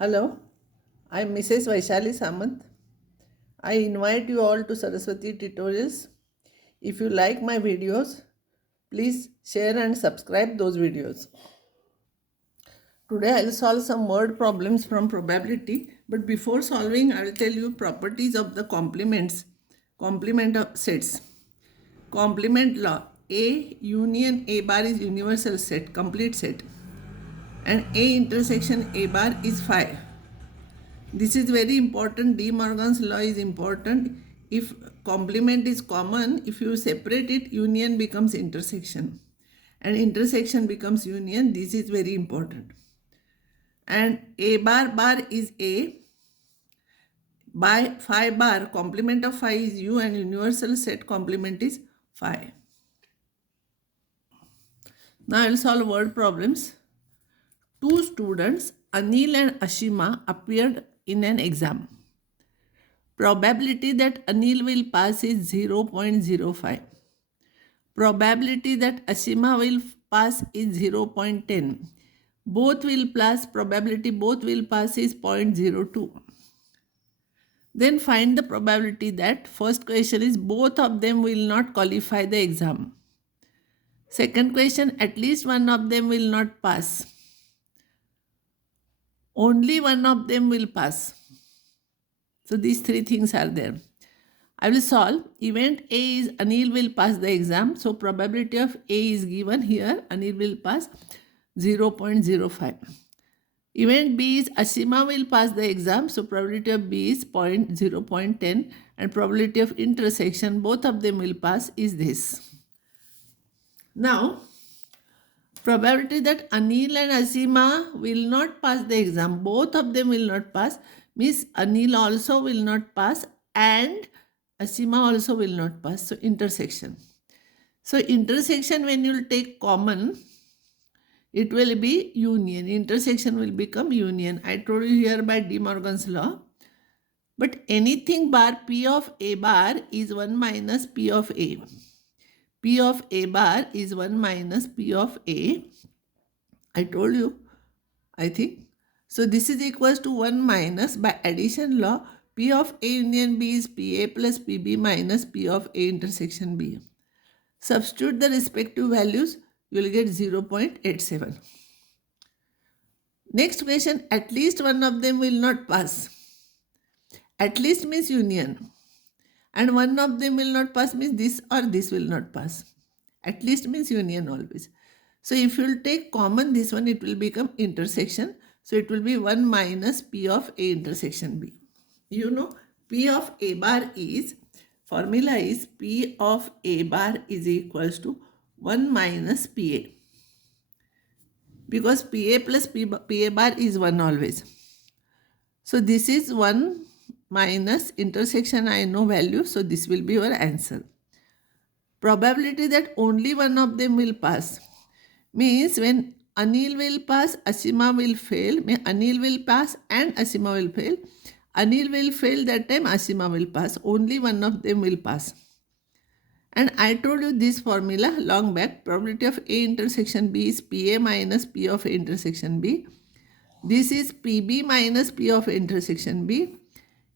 Hello, I'm Mrs. Vaishali Samant. I invite you all to Saraswati Tutorials. If you like my videos, please share and subscribe those videos. Today I'll solve some word problems from probability, but before solving I'll tell you properties of the complement of sets. Complement law. A union A bar is universal set, complete set, and A intersection A bar is phi. This is very important. De Morgan's law is important. If complement is common, if you separate it, union becomes intersection. And intersection becomes union. This is very important. And A bar is A. By phi bar, complement of phi is U and universal set complement is phi. Now I will solve word problems. Two students, Anil and Ashima, appeared in an exam. Probability that Anil will pass is 0.05. Probability that Ashima will pass is 0.10. Both will pass, probability both will pass is 0.02. Then find the probability that first question is both of them will not qualify the exam. Second question, at least one of them will not pass. Only one of them will pass. So these three things are there. I will solve. Event A is Anil will pass the exam. So probability of A is given here. Anil will pass 0.05. Event B is Ashima will pass the exam. So probability of B is 0.10 and probability of intersection, both of them will pass, is this. Now, probability that Anil and Ashima will not pass the exam, both of them will not pass, means Anil also will not pass and Ashima also will not pass. So intersection. So intersection, when you will take common, it will be union. Intersection will become union. I told you here by De Morgan's law. But anything bar P of A bar is 1 minus P of A. P of A bar is 1 minus P of A. I told you, I think. So this is equals to 1 minus, by addition law, P of A union B is PA plus PB minus P of A intersection B. Substitute the respective values, you will get 0.87. Next question, at least one of them will not pass. At least means union. And one of them will not pass means this or this will not pass. At least means union always. So if you will take common this one, it will become intersection. So it will be 1 minus P of A intersection B. You know, P of A bar is, formula is P of A bar is equals to 1 minus PA. Because PA plus PA bar is 1 always. So this is 1 minus intersection, I know value. So this will be your answer. Probability that only one of them will pass means when Anil will pass, Ashima will fail. Anil will pass and Ashima will fail. Anil will fail, that time Ashima will pass. Only one of them will pass. And I told you this formula long back. Probability of A intersection B is PA minus P of A intersection B. This is PB minus P of A intersection B.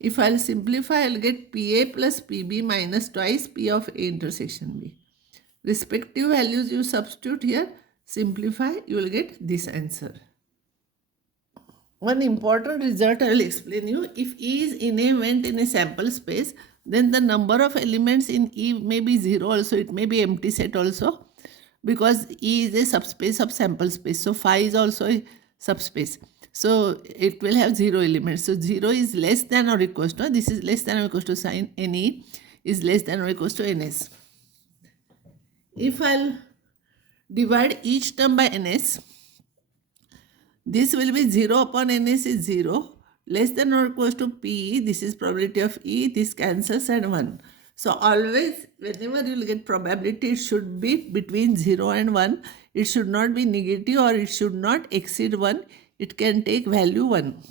If I'll simplify, I'll get PA plus PB minus twice P of A intersection B. Respective values you substitute here, simplify, you will get this answer. One important result I will explain you. If E is in a event in a sample space, then the number of elements in E may be 0 also, it may be empty set also, because E is a subspace of sample space. So phi is also a subspace. So it will have 0 elements. So 0 is less than or equals to, this is less than or equals to sign NE is less than or equals to NS. If I'll divide each term by NS, this will be 0 upon NS is 0, less than or equals to P, this is probability of E, this cancels and 1. So always, whenever you will get probability, it should be between 0 and 1. It should not be negative or it should not exceed 1. It can take value 1.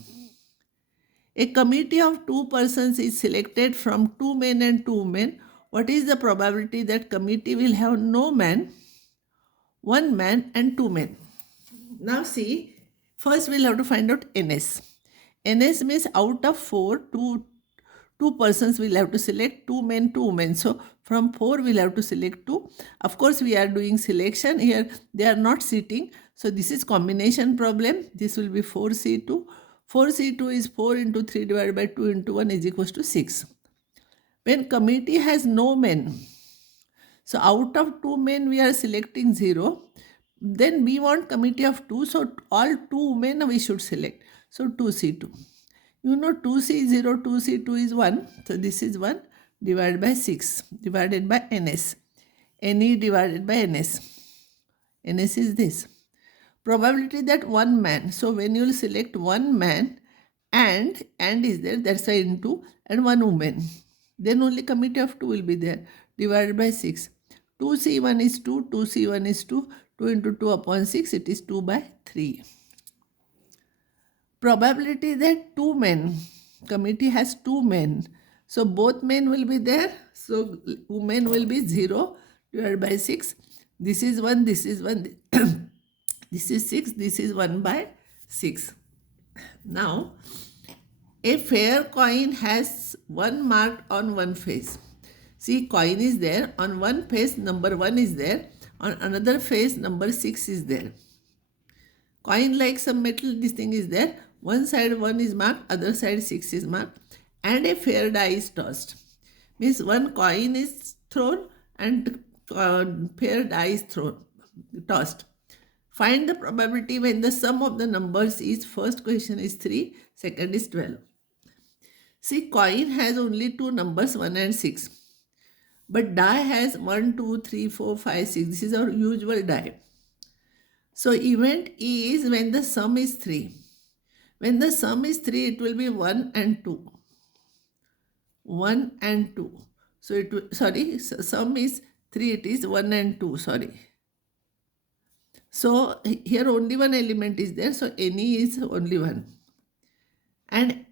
A committee of 2 persons is selected from 2 men and 2 women. What is the probability that committee will have no man, 1 man and 2 men? Now see, first we'll have to find out NS. NS means out of 4, two persons will have to select, 2 men, 2 women. So from 4 we'll have to select 2. Of course, we are doing selection here. They are not sitting. So this is combination problem. This will be 4C2. 4C2 is 4 into 3 divided by 2 into 1 is equals to 6. When committee has no men, so out of 2 men we are selecting 0. Then we want committee of 2. So all 2 men we should select. So 2C2. You know 2C0, 2C2 is 1. So this is 1 divided by 6 divided by NS. NE divided by NS. NS is this. Probability that one man. So when you will select one man and is there, that's why into, and one woman. Then only committee of 2 will be there divided by 6. 2C1 is 2, 2C1 is 2, 2 into 2 upon 6, it is 2 by 3. Probability that 2 men, committee has 2 men. So both men will be there. So women will be 0 divided by 6. This is 1, this is 1, this is 6, this is 1 by 6. Now, a fair coin has 1 marked on one face. See, coin is there. On one face, number 1 is there. On another face, number 6 is there. Coin like some metal, this thing is there. One side 1 is marked, other side 6 is marked. And a fair die is tossed. Means one coin is thrown and fair die is tossed. Find the probability when the sum of the numbers is, first question is 3, second is 12. See, coin has only 2 numbers, 1 and 6. But die has 1, 2, 3, 4, 5, 6. This is our usual die. So event E is when the sum is 3. When the sum is 3, it will be 1 and 2. 1 and 2. So it will, sum is 3, it is 1 and 2, So here only one element is there, so NE is only 1. And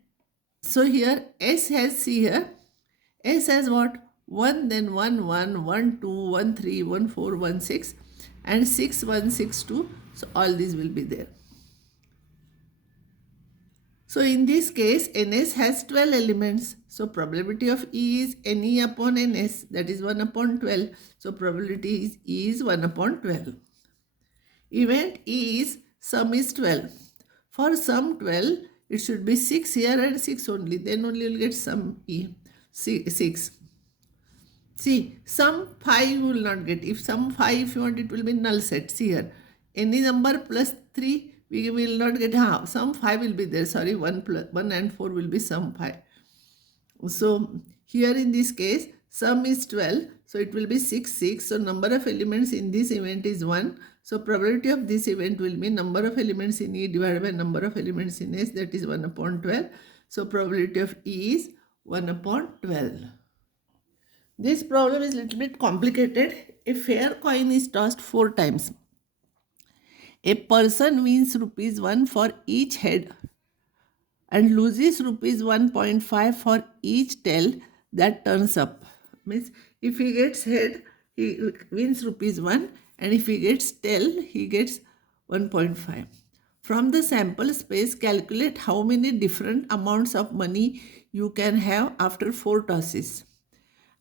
so here S has, see here, S has what? 1, then 1, 1, 1, 2, 1, 3, 1, 4, 1, 6, and 6, 1, 6, 2. So all these will be there. So in this case, NS has 12 elements. So probability of E is NE upon NS, that is 1 upon 12. So probability is E is 1 upon 12. Event E is sum is 12. For sum 12, it should be 6 here and 6 only. Then only you will get sum E, 6. See, sum 5 you will not get. If sum 5, if you want, it will be null set. See here, any number plus 3, we will not get half. Sum 5 will be there. 1 and 4 will be sum 5. So here in this case, sum is 12. So it will be 6, 6. So number of elements in this event is 1. So probability of this event will be number of elements in E divided by number of elements in S, that is 1 upon 12. So probability of E is 1 upon 12. This problem is a little bit complicated. A fair coin is tossed 4 times. A person wins ₹1 for each head and loses ₹1.5 for each tail that turns up. Means if he gets head, he wins ₹1, and if he gets tail, he gets 1.5. From the sample space, calculate how many different amounts of money you can have after 4 tosses,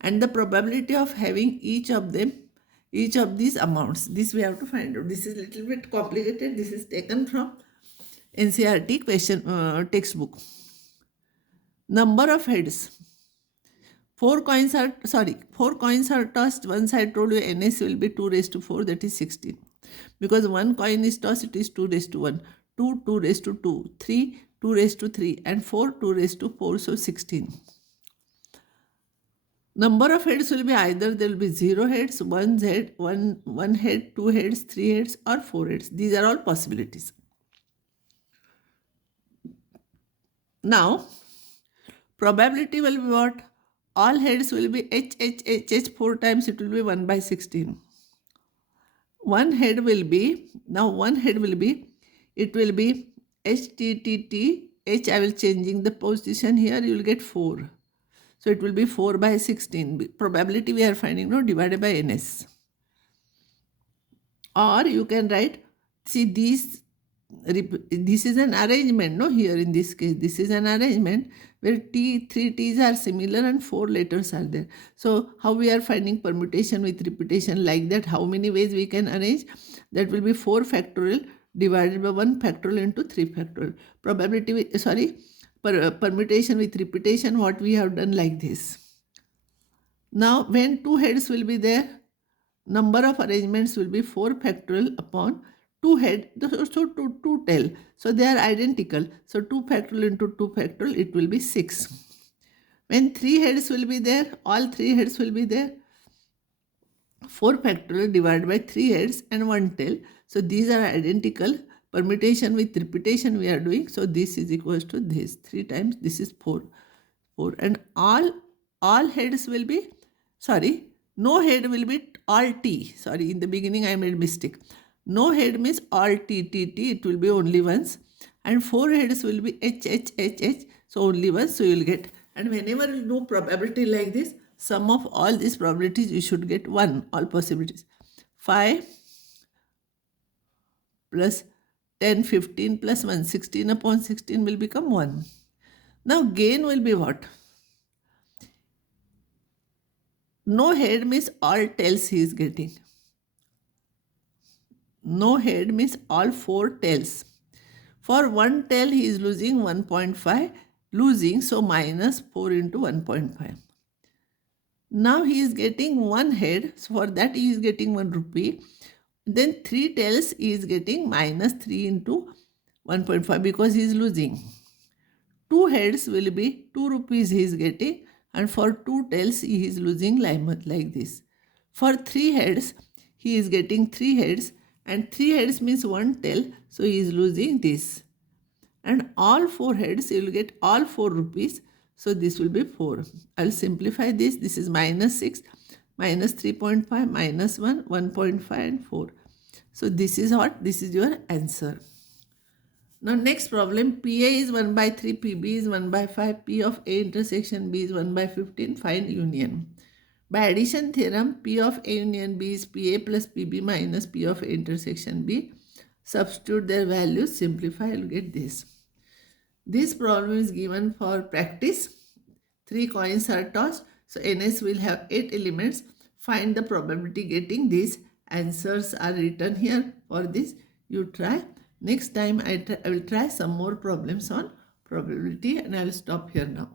and the probability of having each of these amounts. This we have to find out. This is a little bit complicated. This is taken from NCERT question textbook. Number of heads. 4 coins are tossed. Once I told you NS will be 2 raised to 4, that is 16. Because 1 coin is tossed, it is 2 raised to 1. 2, 2 raised to 2. 3, 2 raised to 3. And 4, 2 raised to 4, so 16. Number of heads will be either there will be 0 heads, 1 head, 1 head, 2 heads, 3 heads, or 4 heads. These are all possibilities. Now, probability will be what? All heads will be H 4 times, it will be 1 by 16. One head will be H T T T H. I will changing the position here, you will get 4. So it will be 4 by 16. Probability we are finding now divided by NS. Or you can write, see these this is an arrangement, no? Here in this case, this is an arrangement where three T's are similar and four letters are there. So how we are finding permutation with repetition like that? How many ways we can arrange? That will be 4 factorial divided by 1 factorial into 3 factorial. Permutation with repetition, what we have done like this. Now when two heads will be there, number of arrangements will be 4 factorial upon 2 head, so 2 tail. So they are identical. So 2 factorial into 2 factorial, it will be 6. When 3 heads will be there, all 3 heads will be there. 4 factorial divided by 3 heads and 1 tail. So these are identical. Permutation with repetition we are doing. So this is equals to this. 3 times this is 4. And all heads will be, no head will be all T. Sorry, in the beginning I made mistake. No head means all T, it will be only once. And 4 heads will be H. So only once, so you will get. And whenever you do probability like this, sum of all these probabilities, you should get 1, all possibilities. 5 plus 10, 15 plus 1, 16 upon 16 will become 1. Now gain will be what? No head means all tails he is getting. No head means all 4 tails. For 1 tail he is losing 1.5, so minus 4 into 1.5. Now he is getting 1 head, so for that he is getting 1 rupee. Then 3 tails he is getting minus 3 into 1.5 because he is losing. 2 heads will be 2 rupees he is getting, and for 2 tails he is losing like this. For 3 heads he is getting 3 heads, and 3 heads means 1 tail, so he is losing this. And all 4 heads he will get all 4 rupees, so this will be 4. I will simplify this. This is minus 6, minus 3.5, minus 1, 1.5 and 4. So this is what? This is your answer. Now next problem, PA is 1 by 3, PB is 1 by 5, P of A intersection B is 1 by 15, find union. By addition theorem, P of A union B is PA plus PB minus P of A intersection B. Substitute their values, simplify, you'll get this. This problem is given for practice. 3 coins are tossed. So NS will have 8 elements. Find the probability getting these. Answers are written here for this. You try. Next time I will try some more problems on probability, and I will stop here now.